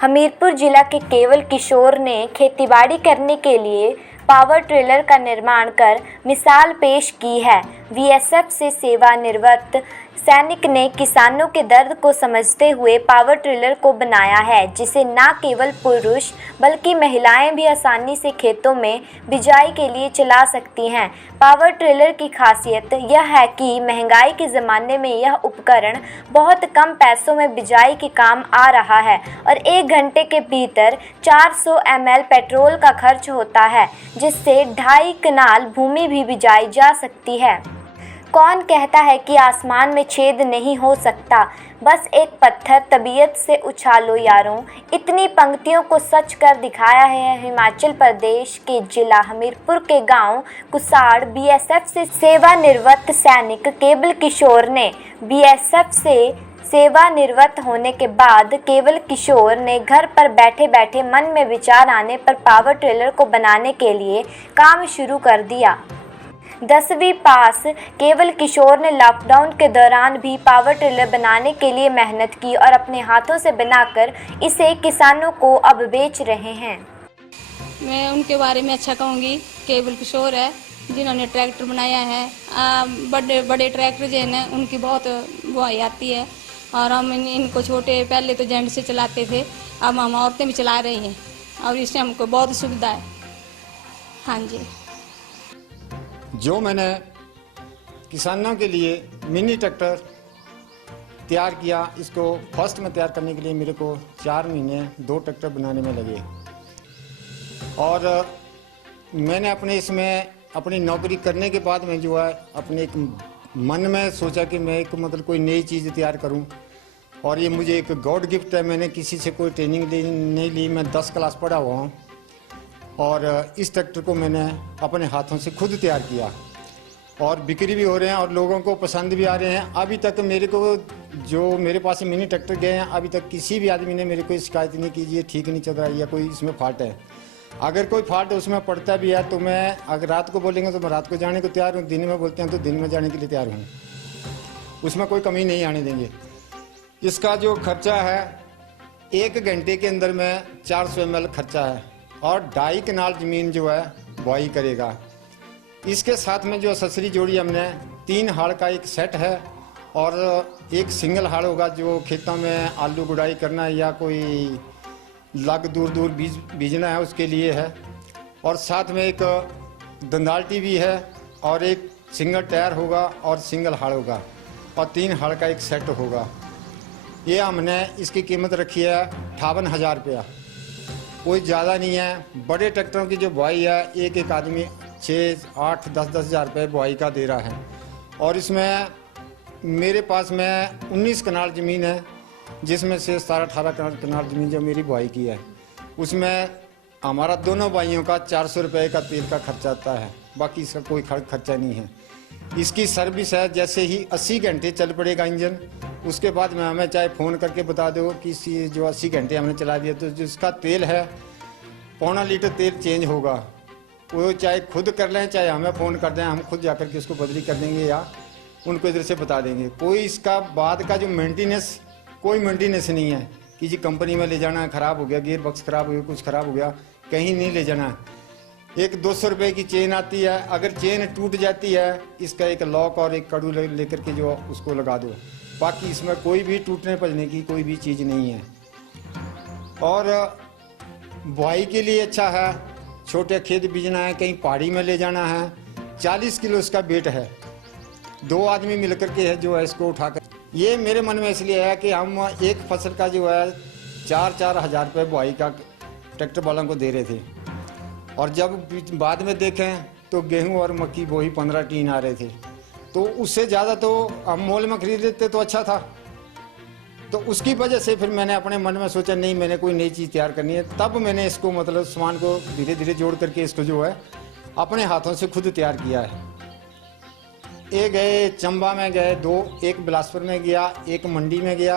हमीरपुर जिला के केवल किशोर ने खेतीबाड़ी करने के लिए पावर ट्रिलर का निर्माण कर मिसाल पेश की है। बीएसएफ से सेवानिवृत्त सैनिक ने किसानों के दर्द को समझते हुए पावर ट्रिलर को बनाया है, जिसे न केवल पुरुष बल्कि महिलाएं भी आसानी से खेतों में बिजाई के लिए चला सकती हैं। पावर ट्रिलर की खासियत यह है कि महंगाई के ज़माने में यह उपकरण बहुत कम पैसों में बिजाई के काम आ रहा है और 1 घंटे के भीतर 400 ml पेट्रोल का खर्च होता है, जिससे 2.5 कनाल भूमि भी बिजाई जा सकती है। कौन कहता है कि आसमान में छेद नहीं हो सकता, बस एक पत्थर तबीयत से उछालो यारों। इतनी पंक्तियों को सच कर दिखाया है हिमाचल प्रदेश के जिला हमीरपुर के गांव कुसाड़ बीएसएफ से सेवानिवृत्त सैनिक केवल किशोर ने। बीएसएफ से सेवानिवृत्त होने के बाद केवल किशोर ने घर पर बैठे बैठे मन में विचार आने पर पावर ट्रिलर को बनाने के लिए काम शुरू कर दिया। 10वीं पास केवल किशोर ने लॉकडाउन के दौरान भी पावर ट्रिलर बनाने के लिए मेहनत की और अपने हाथों से बनाकर इसे किसानों को अब बेच रहे हैं। मैं उनके बारे में अच्छा कहूँगी। केवल किशोर है जिन्होंने ट्रैक्टर बनाया है। बड़े बड़े ट्रैक्टर जो हैं उनकी बहुत बुआई आती है और हम इनको छोटे पहले तो जेंट्स से चलाते थे, अब हम औरतें भी चला रही हैं और इससे हमको बहुत सुविधा है। हाँ जी। जो मैंने किसानों के लिए मिनी ट्रैक्टर तैयार किया, इसको फर्स्ट में तैयार करने के लिए मेरे को 4 महीने 2 ट्रैक्टर बनाने में लगे और मैंने अपनी नौकरी करने के बाद में जो है अपने एक मन में सोचा कि मैं एक कोई नई चीज़ तैयार करूं और ये मुझे एक गॉड गिफ्ट है। मैंने किसी से कोई ट्रेनिंग नहीं ली, मैं 10 क्लास पढ़ा हुआ हूँ और इस ट्रैक्टर को मैंने अपने हाथों से खुद तैयार किया और बिक्री भी हो रहे हैं और लोगों को पसंद भी आ रहे हैं। अभी तक मेरे पास से मिनी ट्रैक्टर गए हैं, अभी तक किसी भी आदमी ने मेरे को शिकायत नहीं की ये ठीक नहीं चल रहा है या कोई इसमें फॉल्ट है। अगर कोई फॉल्ट उसमें पड़ता भी है तो मैं अगर रात को बोलेंगे तो मैं रात को जाने को तैयार हूँ, दिन में बोलते हैं तो दिन में जाने के लिए तैयार हूँ, उसमें कोई कमी नहीं आने देंगे। इसका जो खर्चा है 1 घंटे के अंदर में 400 ml खर्चा है और 2.5 कनाल ज़मीन जो है बुआई करेगा। इसके साथ में जो ससरी जोड़ी हमने 3 हाड़ का एक सेट है और एक सिंगल हाड़ होगा जो खेतों में आलू गुड़ाई करना है या कोई लग दूर दूर बीजना है उसके लिए है और साथ में एक दंदाल्टी भी है और एक सिंगल टायर होगा और सिंगल हाड़ होगा और 3 हाड़ का एक सेट होगा। ये हमने इसकी कीमत रखी है 58,000 रुपया, कोई ज़्यादा नहीं है। बड़े ट्रैक्टरों की जो बुआई है एक आदमी 6, 8, 10 हज़ार रुपये बुआई का दे रहा है और इसमें मेरे पास में 19 कनाल ज़मीन है जिसमें से 17-18 कनाल ज़मीन जो मेरी बुआई की है उसमें हमारा दोनों भाइयों का 400 रुपये का तेल का खर्चा आता है, बाकी इसका कोई खर्चा नहीं है। इसकी सर्विस है जैसे ही 80 घंटे चल पड़ेगा इंजन, उसके बाद में हमें चाहे फ़ोन करके बता दो कि जो 80 घंटे हमने चला दिया तो जिसका तेल है 1.25 लीटर तेल चेंज होगा, वो चाहे खुद कर लें चाहे हमें फ़ोन कर दें, हम खुद जाकर के उसको बदली कर देंगे या उनको इधर से बता देंगे। कोई इसका बाद का जो कोई मेंटेनेंस नहीं है कि जी कंपनी में ले जाना है, ख़राब हो गया, गियर बॉक्स ख़राब हो गया, कुछ ख़राब हो गया, कहीं नहीं ले जाना है। एक 200 रुपये की चेन आती है, अगर चेन टूट जाती है इसका एक लॉक और एक कड़ू लेकर के जो उसको लगा दो, बाकी इसमें कोई भी टूटने पड़ने की कोई भी चीज़ नहीं है। और बुआई के लिए अच्छा है, छोटे खेत बीजना है, कहीं पहाड़ी में ले जाना है, 40 किलो इसका वेट है, 2 आदमी मिलकर के है जो है इसको उठाकर। ये मेरे मन में इसलिए है कि हम एक फसल का जो है 4-4 हज़ार रुपये बुआई का ट्रैक्टर वालों को दे रहे थे और जब बाद में देखें तो गेहूं और मक्की वही 15 टीन आ रहे थे, तो उससे ज़्यादा तो हम मोल में खरीद लेते तो अच्छा था। तो उसकी वजह से फिर मैंने अपने मन में सोचा नहीं मैंने कोई नई चीज़ तैयार करनी है, तब मैंने इसको सामान को धीरे धीरे जोड़ करके इसको जो है अपने हाथों से खुद तैयार किया है। गए चंबा में गए 2, एक बिलासपुर में गया, एक मंडी में गया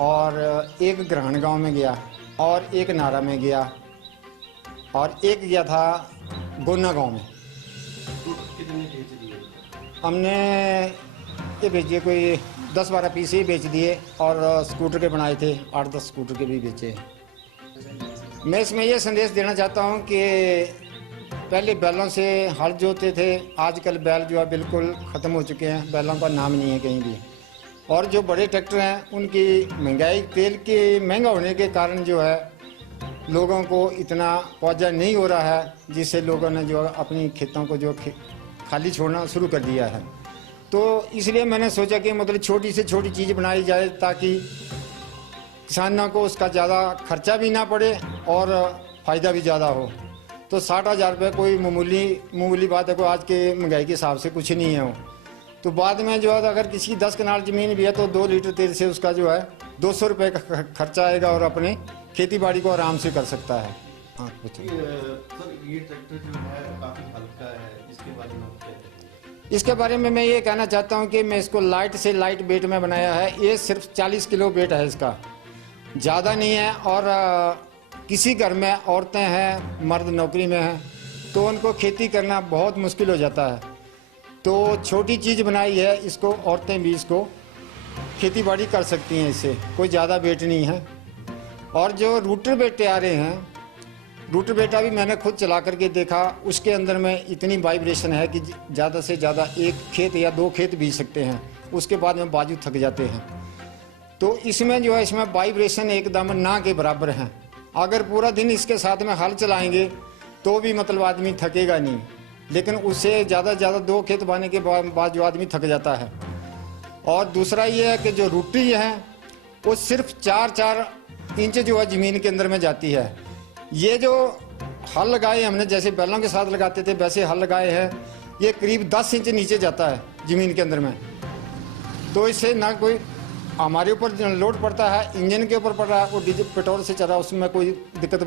और एक ग्रहण गांव में गया और एक नारा में गया और एक गया था गोना गांव में। हमने ये बेच दिए, कोई 10-12 पीस ही बेच दिए और स्कूटर के बनाए थे, 8-10 स्कूटर के भी बेचे। मैं इसमें ये संदेश देना चाहता हूँ कि पहले बैलों से हल जोतते थे, आजकल बैल जो है बिल्कुल ख़त्म हो चुके हैं, बैलों का नाम नहीं है कहीं भी। और जो बड़े ट्रैक्टर हैं उनकी महंगाई, तेल के महंगा होने के कारण जो है लोगों को इतना पौधा नहीं हो रहा है, जिससे लोगों ने जो अपनी खेतों को जो खाली छोड़ना शुरू कर दिया है। तो इसलिए मैंने सोचा कि मतलब छोटी से छोटी चीज़ बनाई जाए ताकि किसानों को उसका ज़्यादा खर्चा भी ना पड़े और फ़ायदा भी ज़्यादा हो। तो 60,000 रुपये कोई मामूली बात है, कोई आज के महंगाई के हिसाब से कुछ नहीं है वो। तो बाद में जो है अगर किसी 10 कनाल ज़मीन भी है तो 2 लीटर तेल से उसका जो है 200 रुपये का खर्चा आएगा और अपने खेती बाड़ी को आराम से कर सकता है। हाँ, सर ये ट्रैक्टर जो है काफ़ी हल्का है, इसके बारे में आप क्या कहते हैं? इसके बारे में मैं ये कहना चाहता हूँ कि मैं इसको लाइट से लाइट वेट में बनाया है। ये सिर्फ 40 किलो वेट है इसका, ज़्यादा नहीं है। और किसी घर में औरतें हैं, मर्द नौकरी में हैं, तो उनको खेती करना बहुत मुश्किल हो जाता है। तो छोटी चीज़ बनाई है, इसको औरतें भी इसको खेती बाड़ी कर सकती हैं, इससे कोई ज़्यादा वेट नहीं है। और जो रूटर बेटे आ रहे हैं, रूटर बेटा भी मैंने खुद चला करके देखा, उसके अंदर में इतनी वाइब्रेशन है कि ज़्यादा से ज़्यादा 1 खेत या 2 खेत बीज सकते हैं, उसके बाद में बाजू थक जाते हैं। तो इसमें जो है इसमें वाइब्रेशन एकदम ना के बराबर हैं। अगर पूरा दिन इसके साथ में हल चलाएंगे तो भी मतलब आदमी थकेगा नहीं, लेकिन उससे ज़्यादा से ज़्यादा 2 खेत बाने के बाद जो आदमी थक जाता है। और दूसरा ये है कि जो रूटी है वो सिर्फ 4-4 इंच जो है ज़मीन के अंदर में जाती है। ये जो हल लगाए हमने, जैसे बैलों के साथ लगाते थे वैसे हल लगाए हैं, ये करीब 10 इंच नीचे जाता है ज़मीन के अंदर में। तो इससे ना कोई हमारे ऊपर लोड पड़ता है, इंजन के ऊपर पड़ रहा है, वो डीजल पेट्रोल से चल रहा है, उसमें कोई दिक्कत